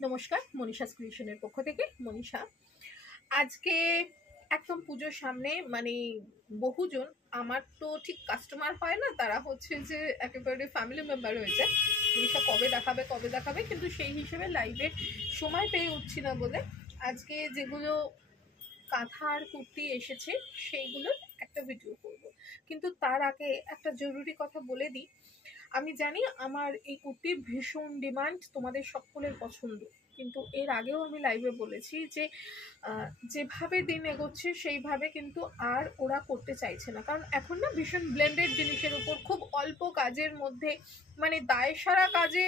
নমস্কার, মনীষা ক্রিয়েশনের পক্ষ থেকে মনীষা। আজকে একদম পুজোর সামনে, মানে বহুজন, আমার তো ঠিক কাস্টমার হয় না, তারা হচ্ছে যে একেবারে ফ্যামিলি মেম্বার হয়েছে। মনীষা কবে দেখাবে, কিন্তু সেই হিসেবে লাইভে সময় পেয়ে উঠছি না বলে আজকে যেগুলো কাঁথা আর কুর্তি এসেছে সেইগুলোর একটা ভিডিও করব। কিন্তু তার আগে একটা জরুরি কথা বলে দিই। আমি জানি আমার এই কুর্তির ভীষণ ডিমান্ড, তোমাদের সকলের পছন্দ, কিন্তু এর আগেও আমি লাইভে বলেছি যে যেভাবে দিন এগোচ্ছে সেইভাবে কিন্তু আর ওরা করতে চাইছে না। কারণ এখন না ভীষণ ব্লেন্ডেড জিনিসের উপর খুব অল্প কাজের মধ্যে, মানে দায় সারা কাজে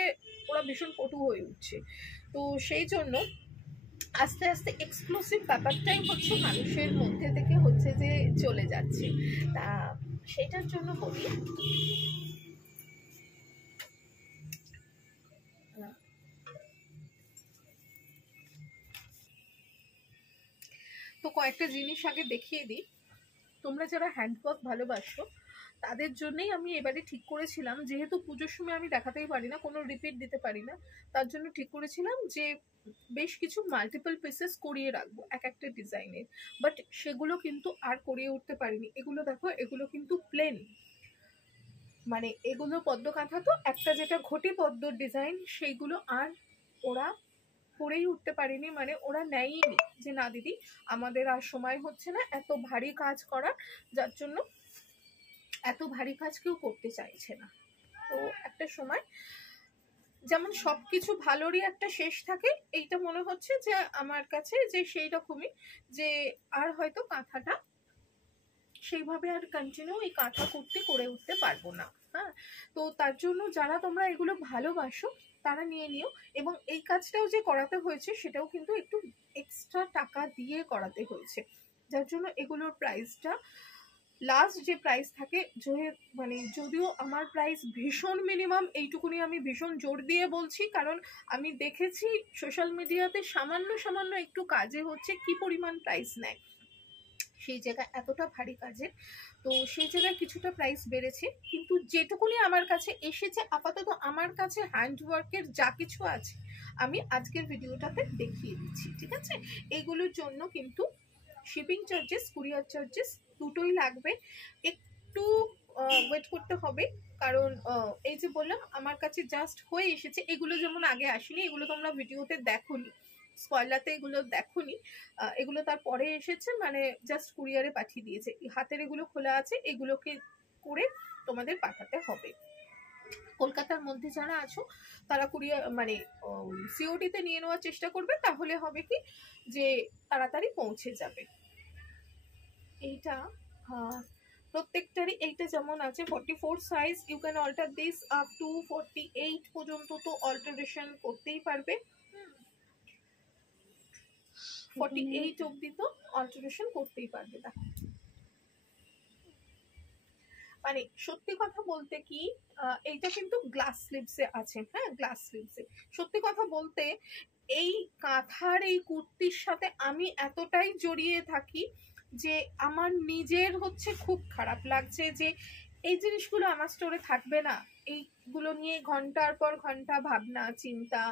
ওরা ভীষণ পটু হয়ে উঠছে। তো সেই জন্য আস্তে আস্তে এক্সক্লুসিভ ব্যাপারটাই হচ্ছে মানুষের মধ্যে থেকে হচ্ছে যে চলে যাচ্ছে। তা সেটার জন্য বলি, তো কয়েকটা জিনিস আগে দেখিয়ে দিই। তোমরা যারা হ্যান্ডওয়ার্ক ভালোবাসো তাদের জন্যই আমি এবারে ঠিক করেছিলাম, যেহেতু পুজোর সময় আমি দেখাতেই পারি না, কোনো রিপিট দিতে পারি না, তার জন্য ঠিক করেছিলাম যে বেশ কিছু মাল্টিপল পিসেস করিয়ে রাখবো এক একটা ডিজাইনের। বাট সেগুলো কিন্তু আর করিয়ে উঠতে পারিনি। এগুলো দেখো, এগুলো কিন্তু প্লেন, মানে এগুলো পদ্ম কাঁথা, তো একটা যেটা ঘটি পদ্মর ডিজাইন সেইগুলো আর ওরা করেই উঠতে পারিনি। মানে ওরা নেয়নি যে না দিদি আমাদের আর সময় হচ্ছে না এত ভারী কাজ করার, যার জন্য এত ভারী কাজ কেউ করতে চাইছে না। তো একটা সময় যেমন সবকিছু ভালোরই একটা শেষ থাকে, এইটা মনে হচ্ছে যে আমার কাছে যে সেই রকমই, যে আর হয়তো কাঁথাটা সেইভাবে আর কন্টিনিউ এই কাঁথা কুর্তি করে উঠতে পারবো না। হ্যাঁ, তো তার জন্য যারা তোমরা এগুলো ভালোবাসো তারা নিয়ে নিও। এবং এই কাজটাও যে করাতে হয়েছে সেটাও কিন্তু একটু এক্সট্রা টাকা দিয়ে করাতে হয়েছে, যার জন্য এগুলোর প্রাইসটা লাস্ট যে প্রাইস থাকে, মানে যদিও আমার প্রাইস ভীষণ মিনিমাম, এইটুকুনি আমি ভীষণ জোর দিয়ে বলছি, কারণ আমি দেখেছি সোশ্যাল মিডিয়াতে সামান্য সামান্য একটু কাজে হচ্ছে কি পরিমাণ প্রাইস নেয় সেই জায়গায়, এতটা ভারী কাজে। তো সেই জায়গায় কিছুটা প্রাইস বেড়েছে, কিন্তু যেটুকুনি আমার কাছে এসেছে আপাতত আমার কাছে হ্যান্ডওয়ার্কের যা কিছু আছে আমি আজকের ভিডিওটাতে দেখিয়ে দিচ্ছি, ঠিক আছে? এইগুলোর জন্য কিন্তু শিপিং চার্জেস, কুরিয়ার চার্জেস দুটোই লাগবে। একটু ওয়েট করতে হবে, কারণ এই যে বললাম আমার কাছে জাস্ট হয়ে এসেছে। এগুলো যেমন আগে আসেনি, এগুলো তোমরা ভিডিওতে দেখোনি, স্পয়লাতে এগুলো দেখোনি, এগুলো তারপরে এসেছে, মানে জাস্ট কুরিয়ারে পাঠিয়ে দিয়েছে। হাতের এগুলো খোলা আছে, এগুলোকে করে তোমাদের পাঠাতে হবে। কলকাতার মধ্যে যারা আছো তারা কুরিয়ার মানে সিওডিতে নিয়ে নেওয়ার চেষ্টা করবে, তাহলে হবে কি যে তাড়াতাড়ি পৌঁছে যাবে। এইটা প্রত্যেকটারই এইটা যেমন আছে 44 size, you can alter this up to 48 পর্যন্ত তো অল্টারেশন করতেই পারবে। 48 অবধি তো অল্টারেশন করতেই পারবে। দেখো, মানে সত্যি কথা বলতে কি, এইটা কিন্তু গ্লাস স্লিভসে আছে। হ্যাঁ, গ্লাস স্লিভসে সত্যি কথা বলতে এই কাঁথার এই কুর্তির সাথে আমি এতটাই জড়িয়ে থাকি যে আমার নিজের হচ্ছে খুব খারাপ লাগছে যে এই জিনিসগুলো আমার স্টোরে থাকবে না। এইগুলো নিয়ে ঘন্টার পর ঘন্টা ভাবনা চিন্তা,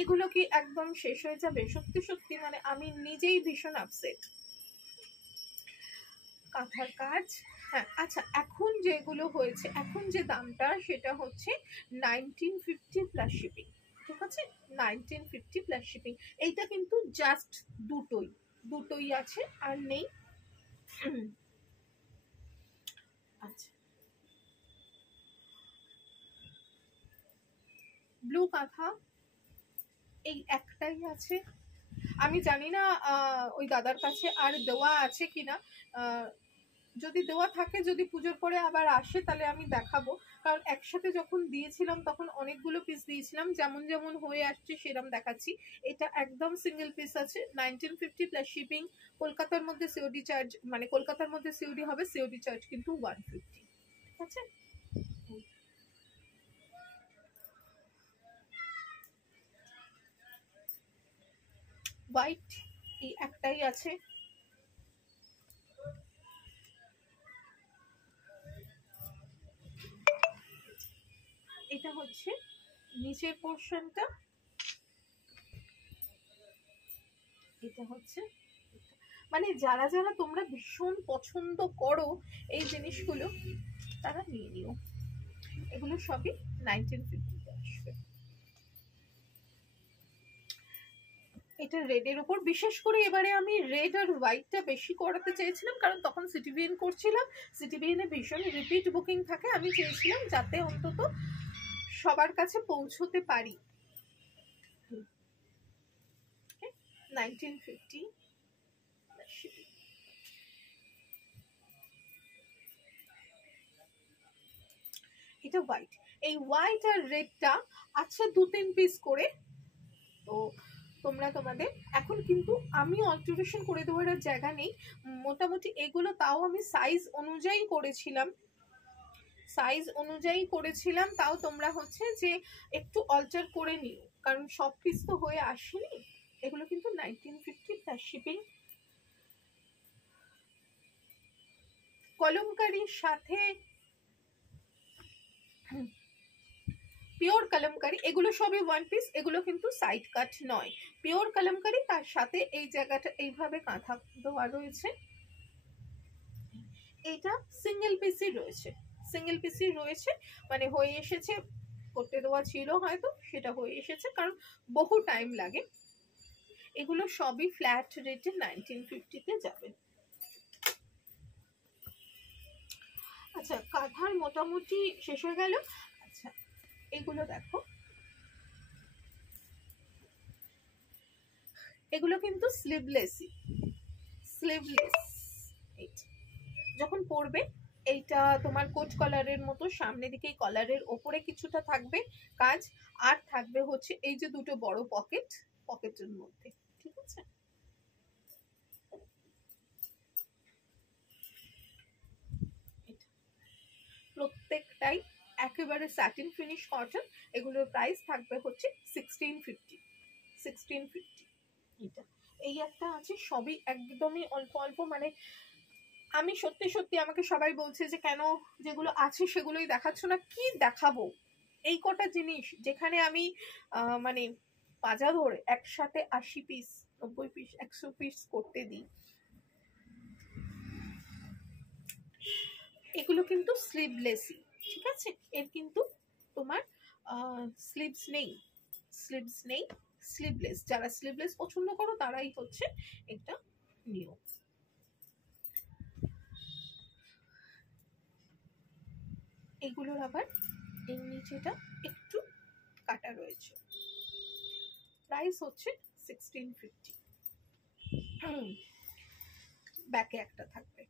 এগুলো কি একদম শেষ হয়ে যাবে? সত্যি সত্যি মানে আমি নিজেই ভীষণ আপসেট। কাঁথার কাজ, হ্যাঁ আচ্ছা, এখন যেগুলো হয়েছে, এখন যে দামটা সেটা হচ্ছে 1950 প্লাস শিপিং, ঠিক আছে? 1950 প্লাস শিপিং। এইটা কিন্তু জাস্ট দুটোই আছে, আর নেই। আচ্ছা, ব্লু কাঁথা এই একটাই আছে। আমি জানি না ওই দাদার কাছে আর দেওয়া আছে কিনা। যদি দেওয়া থাকে, যদি পুজোর পরে আবার আসে তাহলে আমি দেখাবো, কারণ একসাথে যখন দিয়েছিলাম তখন অনেকগুলো পিস দিয়েছিলাম, যেমন যেমন হয়ে আসছে সেরকম দেখাচ্ছি। এটা একদম সিঙ্গেল পিস আছে, 1950 প্লাস শিপিং। কলকাতার মধ্যে সিওডি চার্জ, মানে কলকাতার মধ্যে সিওডি হবে, সিওডি চার্জ কিন্তু 150, ঠিক আছে? হোয়াইট এই একটাই আছে। এটা হচ্ছে নিচের পোর্শনটা, এটা হচ্ছে, মানে যারা যারা তোমরা ভীষণ পছন্দ করো এই জিনিসগুলো তারা নিয়ে নিও। এগুলো সবই 1950 আসবে। এটা রেডের উপর, বিশেষ করে এবারে আমি রেড আর হোয়াইটটা বেশি করাতে চেয়েছিলাম, কারণ তখন সিটিভিএন করছিলাম, সিটিভিএনে ভীষণ রিপিট বুকিং থাকে, আমি চেয়েছিলাম যাতে অন্তত সবার কাছে পৌঁছতে পারি। 1950 এটা হোয়াইট, এই হোয়াইট আর রেডটা আছে 2-3 পিস করে। তো তোমরা তোমাদের এখন কিন্তু আমি অল্টারেশন করে দেওয়ার আর জায়গা নেই, মোটামুটি এগুলো তাও আমি সাইজ অনুযায়ী করেছিলাম, সাইজ অনুযায়ী করেছিলাম, তাও তোমরা হচ্ছে যে একটু অল্টার করে নিও, কারণ সব পিস তো হয়ে আসেনি। এগুলো কিন্তু 1950 প্লাস শিপিং। কলমকারির সাথে পিওর কলমকারি, এগুলো সবই ওয়ান পিস, এগুলো কিন্তু সাইড কাট নয়, পিওর কলমকারি, তার সাথে এই জায়গাটা এইভাবে কাঁথা দেওয়া রয়েছে। এইটা সিঙ্গেল পিসই রয়েছে, সিঙ্গেল পিসই রয়েছে, মানে হয়ে এসেছে, করতে দেওয়া ছিল হয়তো, সেটা হয়ে এসেছে, কারণ বহু টাইম লাগে। এগুলো সবই ফ্ল্যাট রেটে 1950-তে যাবে। আচ্ছা, কাঁথার মোটামুটি শেষ হয়ে গেল। আচ্ছা, এগুলো দেখো, এগুলো কিন্তু স্লিভলেসই, স্লিভলেস। যখন পরবে এইটা তোমার কোট কলারের মতো, সামনে দিকে কলারের ওপরে কিছুটা থাকবে কাজ, আর থাকবে হচ্ছে এই যে দুটো বড় পকেট, পকেটের মধ্যে, ঠিক আছে। প্রত্যেকটাই একেবারে স্যাটিন ফিনিশ কটন, এগুলোর প্রাইস থাকবে হচ্ছে 1650। এটা এই একটা আছে, সবই একদমই অল্প অল্প, মানে আমি সত্যি সত্যি, আমাকে সবাই বলছে যে কেন যেগুলো আছে সেগুলোই দেখাচ্ছ না, কি দেখাবো, এই কটা জিনিস যেখানে আমি মানে পাজা ধরে একসাথে 80 পিস 90 পিস 100 পিস করতে দিই। এগুলো কিন্তু স্লিভলেসই, ঠিক আছে, এর কিন্তু তোমার স্লিভস নেই, স্লিভস নেই, স্লিভলেস। যারা স্লিভলেস পছন্দ করো তারাই হচ্ছে এটা নিও। এগুলোর আবার এর নিচেটা একটু কাটা রয়েছে, প্রাইস হচ্ছে 1650। ব্যাকে একটা থাকবে,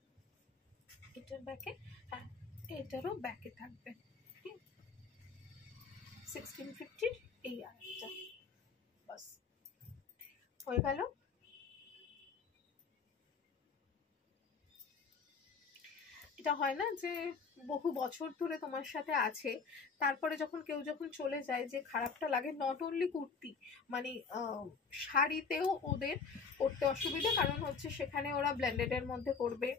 এটার ব্যাকে, হ্যাঁ এটারও ব্যাকে থাকবে, 1650 এই আরেকটা, বাস হয়ে গেল। এটা হয় না যে বহু বছর ধরে তোমার সাথে আছে, তারপরে যখন কেউ যখন চলে যায় যে খারাপটা লাগে। নট অনলি কুর্তি, মানে শাড়িতেও ওদের করতে অসুবিধা, কারণ হচ্ছে সেখানে ওরা ব্লেন্ডেডের মধ্যে করবে,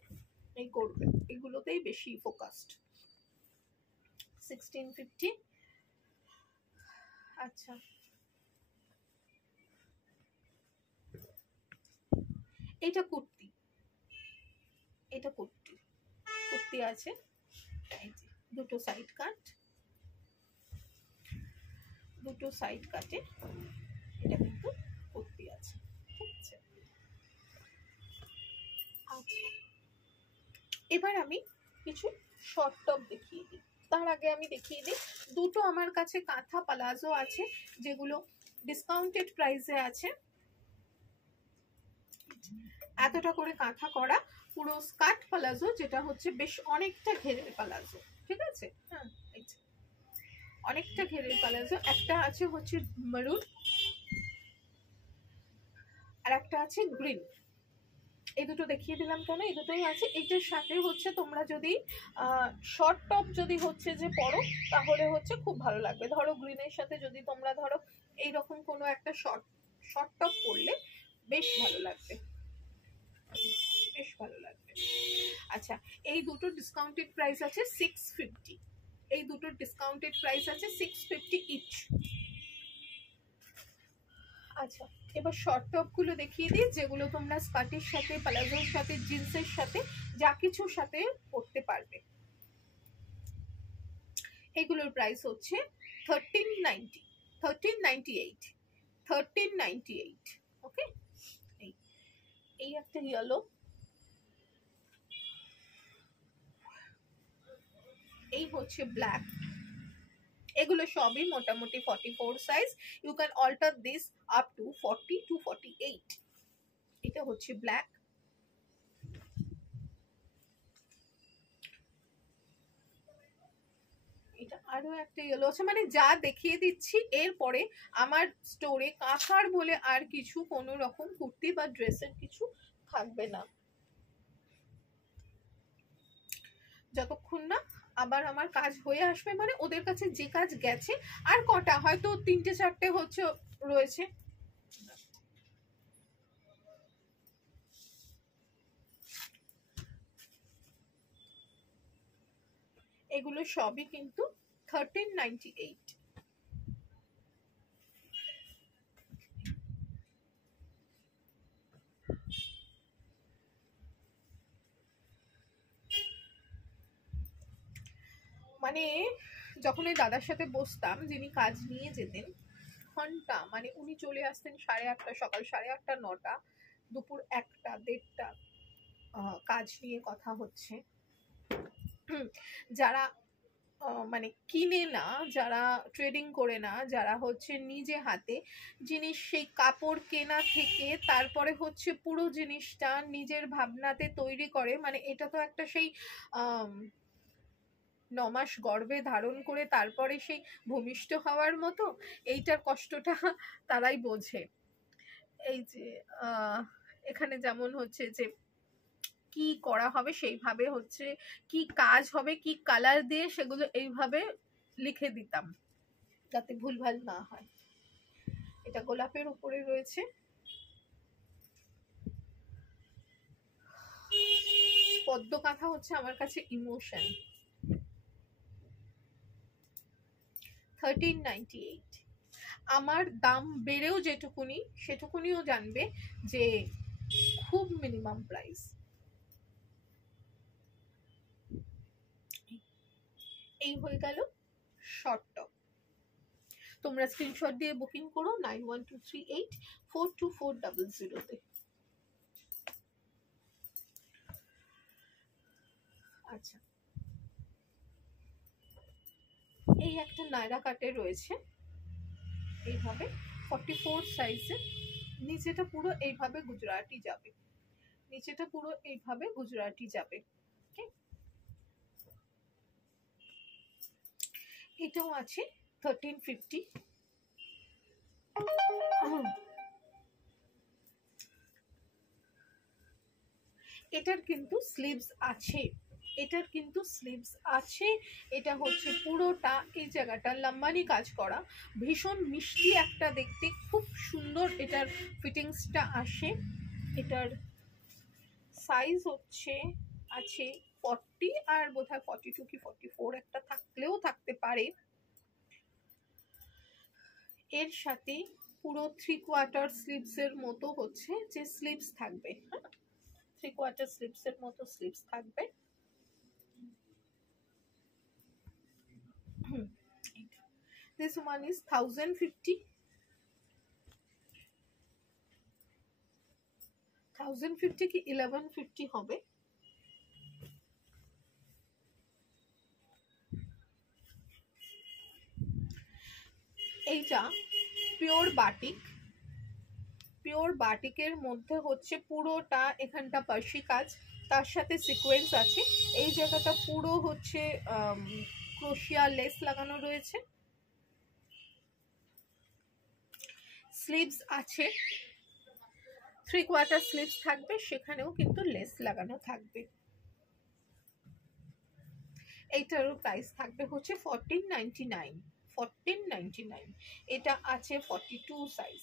এই করবে, এগুলোতেই বেশি ফোকাসড। 1650। আচ্ছা, এটা কুর্তি, এটা কুর্তি, কুর্তি আছে, এই যে দুটো সাইড কাট, দুটো সাইড কাটে, এটা কিন্তু কুর্তি আছে, ঠিক আছে। আচ্ছা, এবার আমি কিছু শর্ট টপ দেখিয়ে দিই, তার আগে আমি দেখিয়ে দিই দুটো আমার কাছে কাঁথা পালাজো আছে, যেগুলো ডিসকাউন্টেড প্রাইসে আছে। এতটা করে কাঁথা করা পুরো স্কার্ট পালাজো, যেটা হচ্ছে বেশ অনেকটা ঘেরের পালাজো, ঠিক আছে, হ্যাঁ অনেকটা ঘেরের পালাজো। একটা আছে হচ্ছে মেরুন, আর একটা আছে গ্রিন, এই দুটো দেখিয়ে দিলাম কেন, এই দুটোই আছে। এইটার সাথে হচ্ছে তোমরা যদি শর্ট টপ যদি হচ্ছে যে পরো, তাহলে হচ্ছে খুব ভালো লাগবে। ধরো গ্রিনের সাথে যদি তোমরা ধরো এইরকম কোনো একটা শর্ট টপ পরলে বেশ ভালো লাগবে, বেশ ভালো লাগবে। আচ্ছা, এই দুটো ডিসকাউন্টেড প্রাইস আছে 650, এই দুটোর ডিসকাউন্টেড প্রাইস আছে 650 ইচ। আচ্ছা, এবার শর্ট টপ গুলো দেখিয়ে দিই, যেগুলো তোমরা স্কার্টের সাথে, প্লাজোর সাথে, জিন্সের সাথে, যা কিছুর সাথে পরতে পারবে। এগুলোর প্রাইস হচ্ছে 1390, 1398, 1398। ওকে, এই একটা ইয়েলো, এই হচ্ছে ব্ল্যাক। এগুলো সবই মোটামুটি 44 size. You can alter this up to 40 to 48। এটা হচ্ছে ব্ল্যাক। এটা আরো একটা ইয়েলো আছে। মানে যা দেখিয়ে দিচ্ছি এরপরে আমার স্টোরে কাঁথার বলে আর কিছু কোনো রকম কুর্তি বা ড্রেসের কিছু থাকবে না, যতক্ষণ না আবার আমার কাজ হয়ে আসবে। মানে ওদের কাছে যে কাজ গেছে আর কটা হয়তো 3-4টে হচ্ছে রয়েছে। এগুলো সবই কিন্তু 1398। মানে যখন ওই দাদার সাথে বসতাম, যিনি কাজ নিয়ে যেতেন, ঘন্টা মানে উনি চলে আসতেন 8:30, সকাল 8:30, 9টা, দুপুর 1টা, 1:30, কাজ নিয়ে কথা হচ্ছে। যারা মানে কিনে না, যারা ট্রেডিং করে না, যারা হচ্ছে নিজে হাতে জিনিস, সেই কাপড় কেনা থেকে তারপরে হচ্ছে পুরো জিনিসটা নিজের ভাবনাতে তৈরি করে, মানে এটা তো একটা সেই 9 মাস গর্ভে ধারণ করে তারপরে সেই ভূমিষ্ঠ হওয়ার মতো। এইটার কষ্টটা তারাই বোঝে। এই যে এখানে যেমন হচ্ছে যে কি করা হবে সেইভাবে হচ্ছে, কি কাজ হবে, কি কালার দিয়ে, সেগুলো এইভাবে লিখে দিতাম যাতে ভুলভাল না হয়। এটা গোলাপের উপরে রয়েছে। পদ্ম কাঁথা হচ্ছে আমার কাছে ইমোশন। 1398। আমার দাম বেড়েও যেটুকুনি, সেটুকুনিও জানবে যে খুব মিনিমাম প্রাইস। এই হয়ে গেল শর্ট টপ। তোমরা স্ক্রিনশট দিয়ে বুকিং করো 9123842400 তে। আচ্ছা, এই একটা নায়রা কাটে রয়েছে এইভাবে 44 সাইজে। নিচেটা পুরো এইভাবে গুজরাটি যাবে, নিচেটা পুরো এইভাবে গুজরাটি যাবে। এটাও আছে 1350। এটার কিন্তু স্লিভস আছে, এটার কিন্তু স্লিভস আছে। এটা হচ্ছে পুরোটা এই জায়গাটা লাম্বানি কাজ করা, ভীষণ মিষ্টি একটা দেখতে, খুব সুন্দর এটার ফিটিংসটা আসে। এটার সাইজ হচ্ছে আছে 40, আর বোধহয় 42 কি 44 একটা থাকলেও থাকতে পারে। এর সাথে পুরো 3/4 স্লিভস এর মতো হচ্ছে যে স্লিভস থাকবে, 3/4 স্লিভস এর মতো স্লিভস থাকবে। This one is 1050, 1050 কি 1150 হবে। এইটা পিওর বাটিক, পিওর বাটিকের মধ্যে হচ্ছে পুরোটা এখানটা পার্সি কাজ, তার সাথে সিকোয়েন্স আছে। এই জায়গাটা পুরো হচ্ছে ক্রোশিয়া লেস লাগানো রয়েছে। স্লিভস আছে, 3/4 স্লিভস থাকবে, সেখানেও কিন্তু লেস লাগানো থাকবে। এইটারও প্রাইস থাকবে হচ্ছে 1499, 1499। এটা আছে 42 সাইজ,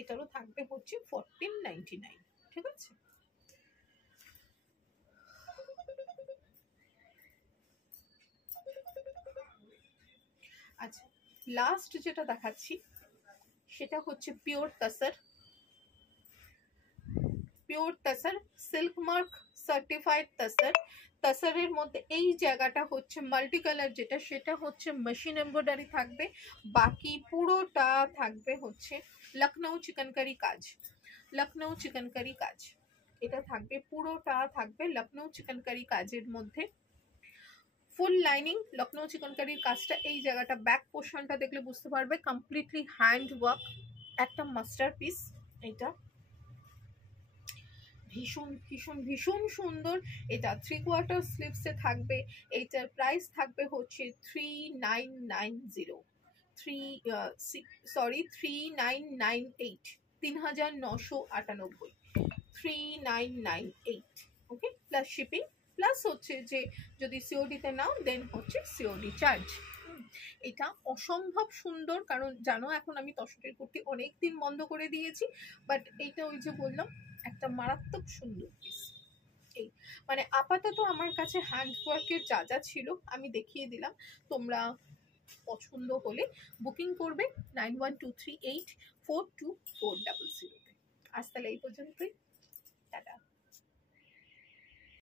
এটারও থাকবে হচ্ছে 1499। ঠিক আছে, আচ্ছা লাস্ট যেটা দেখাচ্ছি সেটা হচ্ছে pure তাসার, pure তাসার silk mark certified তাসার। তাসারের মধ্যে এই জায়গাটা হচ্ছে মাল্টি কালার, যেটা সেটা হচ্ছে মেশিন এমব্রয়ডারি থাকবে, বাকি পুরোটা থাকবে হচ্ছে লখনৌ চিকনকারি কাজ, লখনৌ চিকনকারি কাজ। এটা থাকবে পুরোটা থাকবে লখনৌ চিকনকারি কাজের মধ্যে। ফুল লাইনিং লখনৌ চিকনকারির কাজটা, এই জায়গাটা ব্যাক পোর্শনটা দেখলে বুঝতে পারবে কমপ্লিটলি হ্যান্ড ওয়ার্ক, একটা মাস্টারপিস। এটা ভীষণ ভীষণ ভীষণ সুন্দর। এটা 3/4 স্লিভসে থাকবে। এইটার প্রাইস থাকবে হচ্ছে 3990, 3998, 3998, 3998, ওকে, প্লাস শিপিং, প্লাস হচ্ছে যে যদি সিওডিতে নাও দেন হচ্ছে সিওডি চার্জ। এটা অসম্ভব সুন্দর, কারণ জানো এখন আমি তসরের কুর্তি অনেক দিন বন্ধ করে দিয়েছি, বাট এইটা ওই যে বললাম একটা মারাত্মক সুন্দর পিস। এই মানে আপাতত আমার কাছে হ্যান্ডওয়ার্কের যা যা ছিল আমি দেখিয়ে দিলাম, তোমরা পছন্দ হলে বুকিং করবে 9123842400। আজ তাহলে এই পর্যন্তই, টাটা।